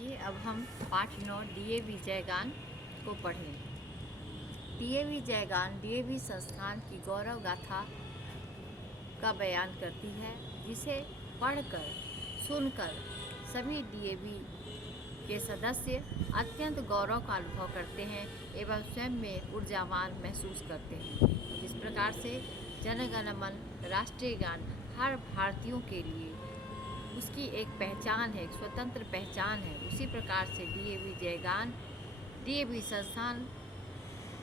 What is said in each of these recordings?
आइए अब हम पाठ 9 डीएवी जयगान को पढ़ें। डीएवी जयगान डीएवी संस्थान की गौरव गाथा का बयान करती है, जिसे पढ़कर सुनकर सभी डीएवी के सदस्य अत्यंत गौरव का अनुभव करते हैं एवं स्वयं में ऊर्जावान महसूस करते हैं। इस प्रकार से जन गण मन राष्ट्रीय गान हर भारतीयों के लिए उसकी एक पहचान है, एक स्वतंत्र पहचान है। उसी प्रकार से डीएवी जयगान डीएवी संस्थान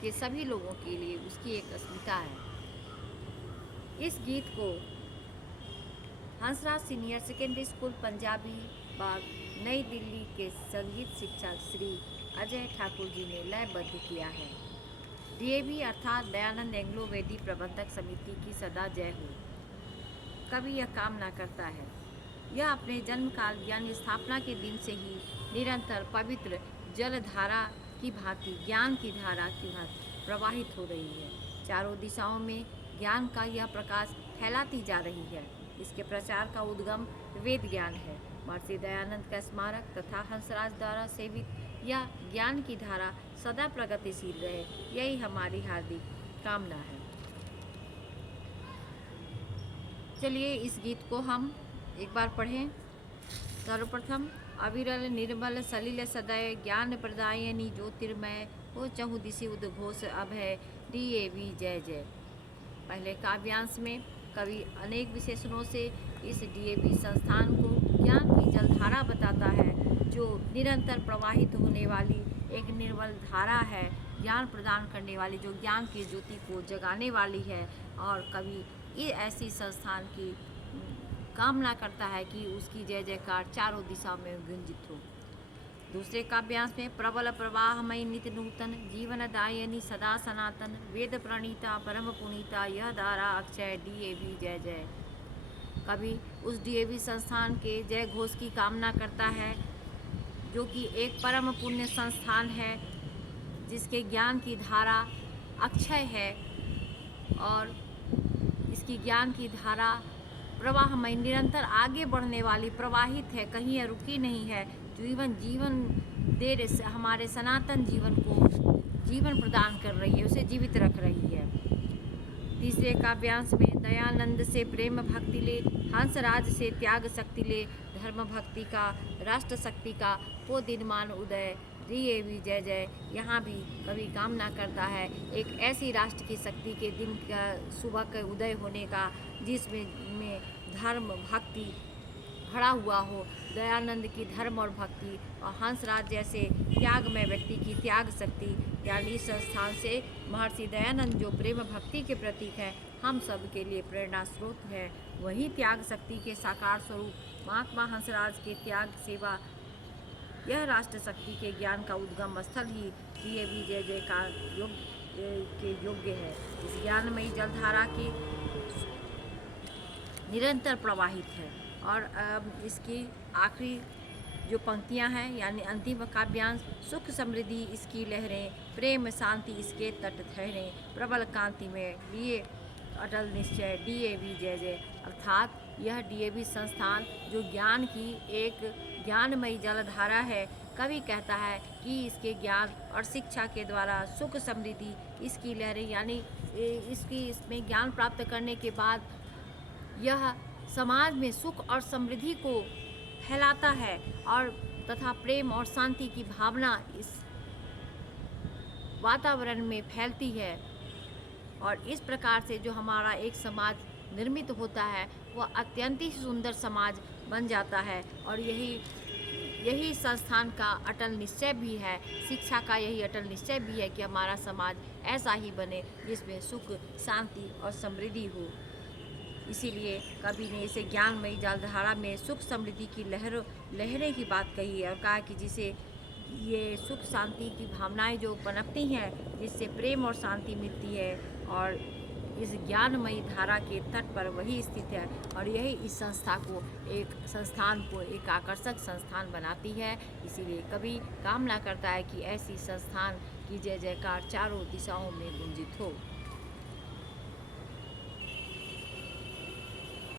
के सभी लोगों के लिए उसकी एक अस्मिता है। इस गीत को Hansraj senior secondary school Punjabi Bagh Nai Delhi के संगीत शिक्षक श्री अजय ठाकुर जी ने लयबद्ध किया है। डीएवी अर्थात दयानंद एंग्लो वेदी प्रबंधक समिति की सदा जय हो। कवि यह कामना करता है, यह अपने जन्मकाल यानी स्थापना के दिन से ही निरंतर पवित्र जलधारा की भांति ज्ञान की धारा की भांति प्रवाहित हो रही है। चारों दिशाओं में ज्ञान का यह प्रकाश फैलाती जा रही है। इसके प्रचार का उद्गम वेद ज्ञान है। महर्षि दयानंद का स्मारक तथा हंसराज द्वारा सेवित यह ज्ञान की धारा सदा प्रगतिशील रहे, यही हमारी हार्दिक कामना है। चलिए इस गीत को हम एक बार पढ़ें। सर्वप्रथम अविरल निर्मल सलिल सदय ज्ञान प्रदायनी ज्योतिर्मय हो चहुदिशि उद्घोष अभय डीएवी जय जय। पहले काव्यांश में कवि अनेक विशेषणों से इस डीएवी संस्थान को ज्ञान की जलधारा बताता है, जो निरंतर प्रवाहित होने वाली एक निर्मल धारा है, ज्ञान प्रदान करने वाली, जो ज्ञान की ज्योति को जगाने वाली है। और कवि ये ऐसी संस्थान की कामना करता है कि उसकी जय जयकार चारों दिशा में गुंजित हो। दूसरे काव्यांश में प्रबल प्रवाहमयी नित्य नूतन जीवनदायिनी सदा सनातन वेद प्रणीता परम पुनीता यह धारा अक्षय डीएवी जय जय। कवि उस डीएवी संस्थान के जय घोष की कामना करता है, जो कि एक परम पुण्य संस्थान है, जिसके ज्ञान की धारा अक्षय है और इसकी ज्ञान की धारा प्रवाहमय निरंतर आगे बढ़ने वाली प्रवाहित है, कहीं रुकी नहीं है। जीवन दे हमारे सनातन जीवन को जीवन प्रदान कर रही है, उसे जीवित रख रही है। तीसरे काव्यांश में दयानंद से प्रेम भक्ति ले हंसराज से त्याग शक्ति ले धर्म भक्ति का राष्ट्र शक्ति का वो दिनमान उदय डीएवी जय जय। यहाँ भी कवि कामना करता है एक ऐसी राष्ट्र की शक्ति के दिन का सुबह के उदय होने का, जिसमें धर्म भक्ति भरा हुआ हो। दयानंद की धर्म और भक्ति और हंसराज जैसे त्यागमय व्यक्ति की त्याग शक्ति, यानी इस संस्थान से महर्षि दयानंद जो प्रेम भक्ति के प्रतीक हैं, हम सब के लिए प्रेरणा स्रोत है। वही त्याग शक्ति के साकार स्वरूप महात्मा हंसराज के त्याग सेवा, यह राष्ट्र शक्ति के ज्ञान का उद्गम स्थल ही डीएवी जय जय का योग्य है। इस ज्ञानमयी जलधारा की निरंतर प्रवाहित है। और इसकी आखिरी जो पंक्तियां हैं, यानी अंतिम काव्यांश, सुख समृद्धि इसकी लहरें प्रेम शांति इसके तट ठहरें प्रबल कांति में लिए अटल निश्चय डीएवी जय जय। अर्थात यह डीएवी संस्थान जो ज्ञान की एक ज्ञानमयी जलधारा है, कवि कहता है कि इसके ज्ञान और शिक्षा के द्वारा सुख समृद्धि इसकी लहरें, यानी इसमें ज्ञान प्राप्त करने के बाद यह समाज में सुख और समृद्धि को फैलाता है और तथा प्रेम और शांति की भावना इस वातावरण में फैलती है। और इस प्रकार से जो हमारा एक समाज निर्मित होता है, वह अत्यंत ही सुंदर समाज बन जाता है। और यही संस्थान का अटल निश्चय भी है, शिक्षा का यही अटल निश्चय भी है कि हमारा समाज ऐसा ही बने जिसमें सुख शांति और समृद्धि हो। इसीलिए कवि ने इसे ज्ञानमयी जलधारा में सुख समृद्धि की लहरें की बात कही है और कहा कि जिसे ये सुख शांति की भावनाएं जो पनपती हैं, जिससे प्रेम और शांति मिलती है, और इस ज्ञानमयी धारा के तट पर वही स्थित है। और यही इस संस्थान को एक आकर्षक संस्थान बनाती है। इसीलिए कवि कामना करता है कि ऐसी संस्थान की जय जयकार चारों दिशाओं में गुंजित हो।